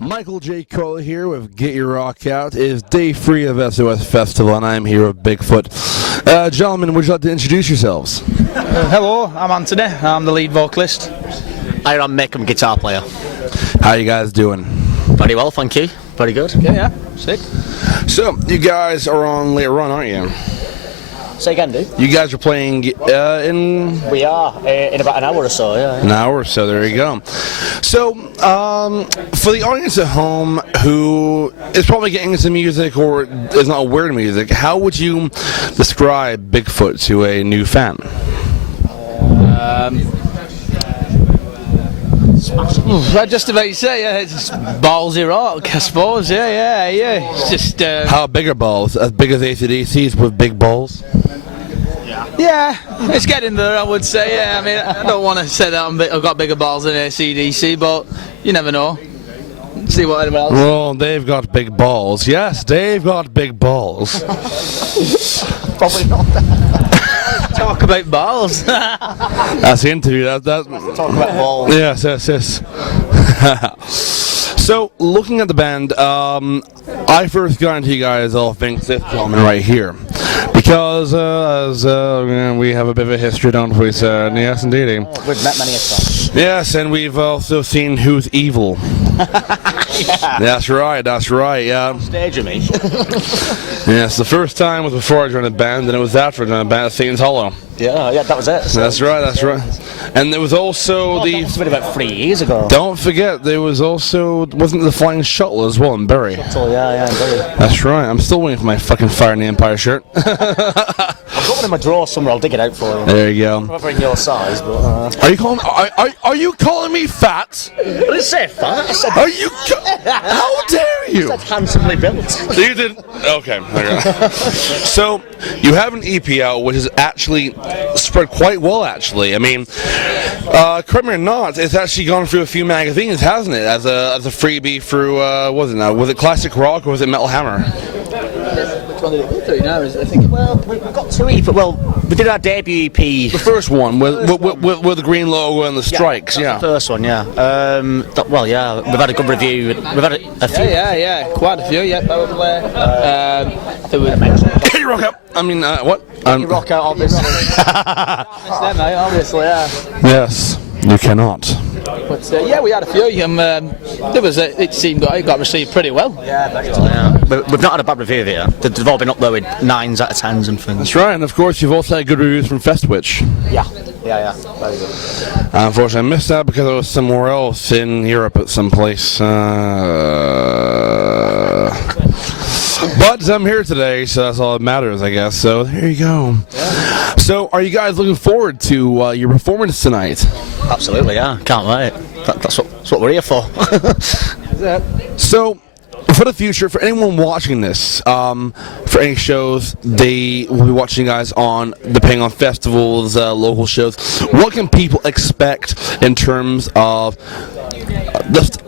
Michael J. Cole here with Get Your Rock Out. It is day 3 of SOS Festival, and I'm here with Bigfoot. Gentlemen, would you like to introduce yourselves? Hello, I'm Anthony. I'm the lead vocalist. Hi, I'm Mick. I'm a guitar player. How you guys doing? Very well, thank you. Very good. Yeah, sick. So, you guys are on later on, aren't you? Say again, dude. You guys are playing in... We are, in about an hour or so, yeah. An hour or so, there you go. So, for the audience at home who is probably getting into music or is not aware of music, how would you describe Bigfoot to a new fan? I'd just about to say, yeah, it's ballsy rock, I suppose, yeah. It's just... How big are balls? As big as AC/DC's with big balls? Yeah, it's getting there, I would say, yeah. I mean, I don't want to say that I've got bigger balls than AC/DC, but you never know. See what anyone else... Well, they've got big balls. Yes, they've got big balls. Probably not that. Talk about balls. That's the interview. That. Talk about balls. Yes. So, looking at the band, I first got into you guys all thanks to this gentleman right here. Because, we have a bit of a history, don't we, sir? Yes, indeed. We've met many a time. Yes, and we've also seen Who's Evil. Yeah. That's right, yeah. Stage of me. Yes, the first time was before I joined the band, and it was after I joined the band at Satan's Hollow. Yeah, that was it. So That's right. And there was also that must have been about 3 years ago. Don't forget, there was also... Wasn't the Flying Shuttle as well in Bury? So, yeah, in Bury. That's right. I'm still waiting for my fucking Fire in the Empire shirt. I've got one in my drawer somewhere. I'll dig it out for you. There you go. Never in your size, but... Are you calling me fat? I didn't say fat. I said... How dare you? I said handsomely built. You did. Okay. So you have an EP out, which is actually spread quite well. Actually, I mean, correct me or not, it's actually gone through a few magazines, hasn't it? As a freebie through was it now? Was it Classic Rock or was it Metal Hammer? Which one did it go through now? I think. Well, we've got 2 EP. Well, we did our debut EP. The first one with the green logo and the strikes. Yeah. The first one, yeah. Well, yeah. We've had a good review. We've had a few. Yeah. Quite a few. Yeah, probably. There was. Get your rock up. I mean, what? Rock out, obviously. Obviously, yeah. Yes, you cannot. But yeah, we had a few. It seemed it got received pretty well. Yeah, very well. Yeah. We've not had a bad review of it yet. They've all been up there with 9s out of 10s and things. That's right, and of course you've also had good reviews from Festwitch. Yeah. Very good. Unfortunately, I missed out because I was somewhere else in Europe at some place. But I'm here today, so that's all that matters, I guess. So there you go. Yeah. So, are you guys looking forward to your performance tonight? Absolutely, yeah. Can't wait. That's what we're here for. So, for the future, for anyone watching this, for any shows, they will be watching you guys on, depending on festivals, local shows. What can people expect in terms of just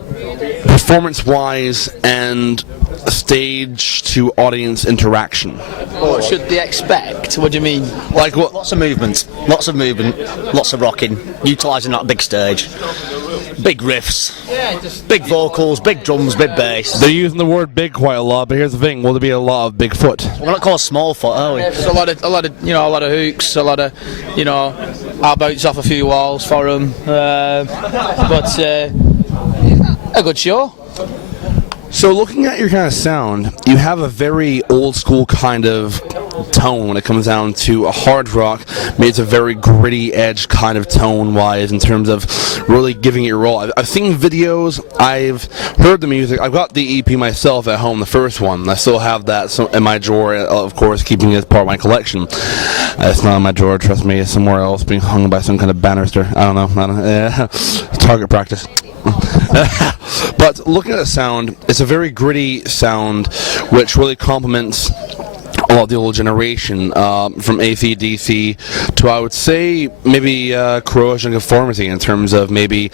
performance-wise and stage to audience interaction? What should they expect? What do you mean? Like what? Lots of movement, lots of rocking, utilising that big stage. Big riffs, big vocals, big drums, big bass. They're using the word big quite a lot, but here's the thing: will there be a lot of Bigfoot? We're not called small foot, are we? Yeah, there's a lot of hooks, a lot of, I'll bounce off a few walls for them, but a good show. So looking at your kind of sound, you have a very old school kind of tone when it comes down to a hard rock. Maybe it's a very gritty edge kind of tone wise in terms of really giving it your all. I've seen videos, I've heard the music, I've got the EP myself at home, the first one. I still have that in my drawer, of course, keeping it as part of my collection. It's not in my drawer, trust me, it's somewhere else being hung by some kind of banister. I don't know. Target practice. But looking at the sound, it's a very gritty sound which really complements a lot of the old generation, from AC/DC to, I would say, maybe Corrosion and Conformity in terms of maybe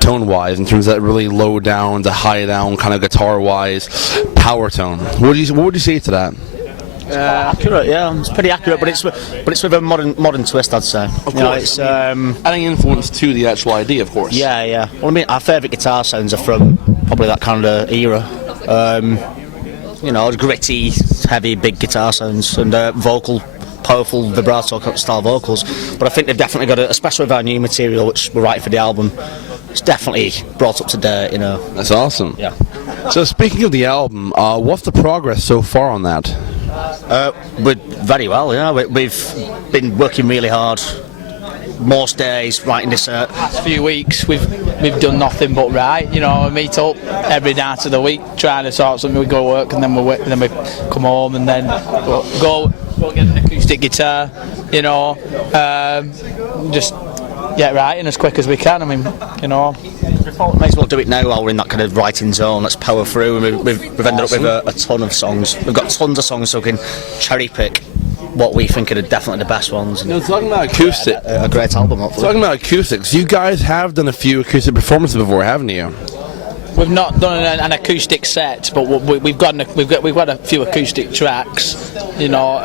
tone-wise, in terms of that really low down to high down kind of guitar-wise power tone. What would you say to that? Accurate, yeah, it's pretty accurate, but it's with a modern twist, I'd say. Of course, it's adding influence to the actual idea, of course. Yeah. Well, I mean, our favourite guitar sounds are from probably that kind of era. You know, gritty, heavy, big guitar sounds and vocal, powerful vibrato style vocals. But I think they've definitely got especially with our new material, which we're writing for the album, it's definitely brought up to date, you know. That's awesome. Yeah. So speaking of the album, what's the progress so far on that? We're very well, yeah. We've been working really hard. Most days writing this. Last few weeks we've done nothing but write. You know, we meet up every night of the week trying to sort something. We go to work and then we come home and then go get an acoustic guitar. You know, just get writing as quick as we can. I mean, you know. May as well do it now while we're in that kind of writing zone. Let's power through. And we've ended up with a ton of songs. We've got tons of songs, so we can cherry pick what we think are definitely the best ones. You know, talking about acoustic, a great album. Hopefully. Talking about acoustics, you guys have done a few acoustic performances before, haven't you? We've not done an acoustic set, but we've got a few acoustic tracks. You know,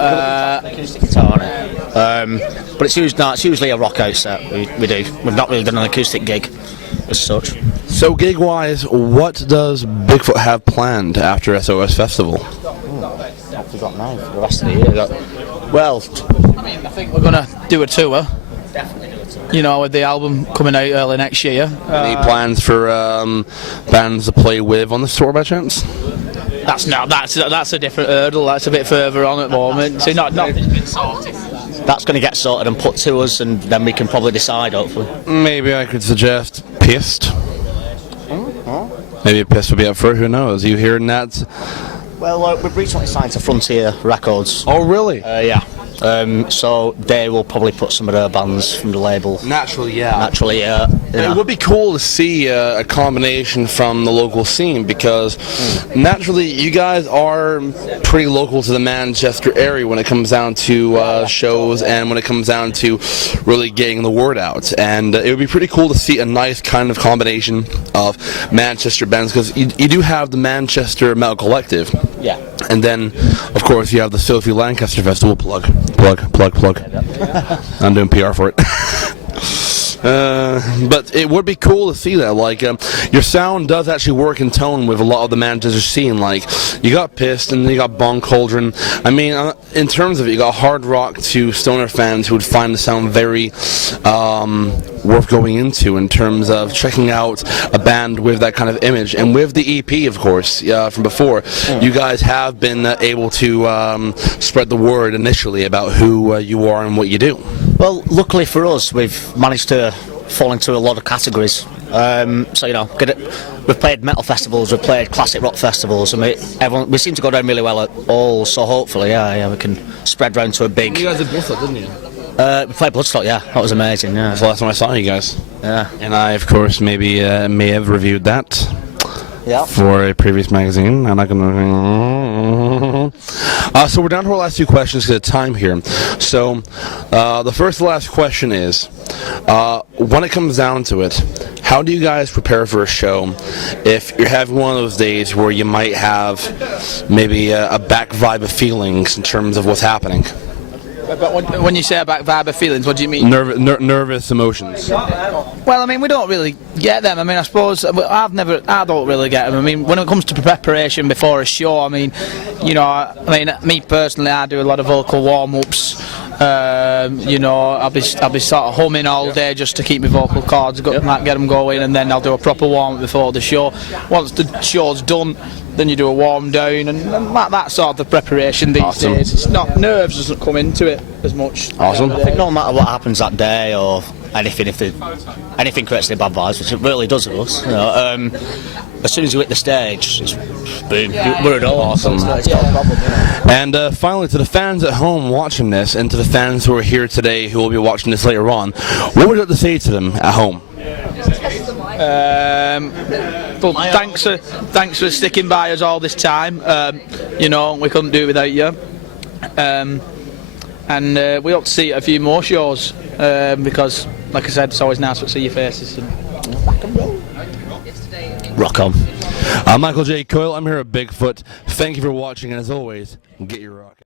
acoustic guitar on it. But it's usually a rock out set. We do. We've not really done an acoustic gig as such. So gig-wise, what does Bigfoot have planned after SOS Festival? I forgot now for the rest of the year. Well, I mean, I think we're gonna do a tour. Definitely do a tour. You know, with the album coming out early next year. Any plans for bands to play with on the tour by chance? That's a different hurdle. That's a bit further on at the moment. So nothing's been sorted. That's going to get sorted and put to us, and then we can probably decide. Hopefully. Maybe I could suggest Pissed. Maybe Pissed would be up for it. Who knows? You hearing that? Well, we've recently signed to Frontier Records. Oh, really? Yeah. So they will probably put some of their bands from the label. Naturally, yeah. Naturally, yeah. It would be cool to see a combination from the local scene because naturally you guys are pretty local to the Manchester area when it comes down to shows and when it comes down to really getting the word out. And it would be pretty cool to see a nice kind of combination of Manchester bands because you do have the Manchester Metal Collective. Yeah. And then, of course, you have the Sophie Lancaster Festival. Plug. I'm doing PR for it. But it would be cool to see that. Like, your sound does actually work in tone with a lot of the Manchester scene. Like, you got Pissed and you got Bon Cauldron. I mean, in terms of it, you got hard rock to stoner fans who would find the sound very worth going into in terms of checking out a band with that kind of image. And with the EP, of course, from before, you guys have been able to spread the word initially about who you are and what you do. Well, luckily for us, we've managed to fall into a lot of categories. So you know, we've played metal festivals, we've played classic rock festivals, and we seem to go down really well at all. So hopefully, yeah, we can spread round to a big. You guys did Bloodstock, didn't you? We played Bloodstock, yeah. That was amazing. Yeah. That's the last time I saw you guys. Yeah. And I, of course, may have reviewed that. Yeah. For a previous magazine. I'm not gonna. So we're down to our last two questions because of time here. So the first to last question is, when it comes down to it, how do you guys prepare for a show if you're having one of those days where you might have maybe a back vibe of feelings in terms of what's happening? But when you say about vibe of feelings, what do you mean? Nervous emotions. Well, I mean, we don't really get them. I mean, I suppose I don't really get them. I mean, when it comes to preparation before a show, I mean, you know, me personally, I do a lot of vocal warm-ups. You know, I'll be sort of humming all day just to keep my vocal cords, get them going, and then I'll do a proper warm-up before the show. Once the show's done, then you do a warm down, and that sort of preparation these days. It's not, nerves doesn't come into it as much. Awesome. I think no matter what happens that day or anything, if anything creates the bad vibes, which it really does to us, you know, as soon as you hit the stage, it's boom, we're at all. Awesome. So it's not a problem, you know. And finally, to the fans at home watching this, and to the fans who are here today who will be watching this later on, what would you like to say to them at home? Well, thanks for sticking by us all this time. You know, we couldn't do it without you. And we hope to see you at a few more shows because, like I said, it's always nice to see your faces. Rock on. I'm Michael J. Coyle. I'm here at Bigfoot. Thank you for watching, and as always, get your rock.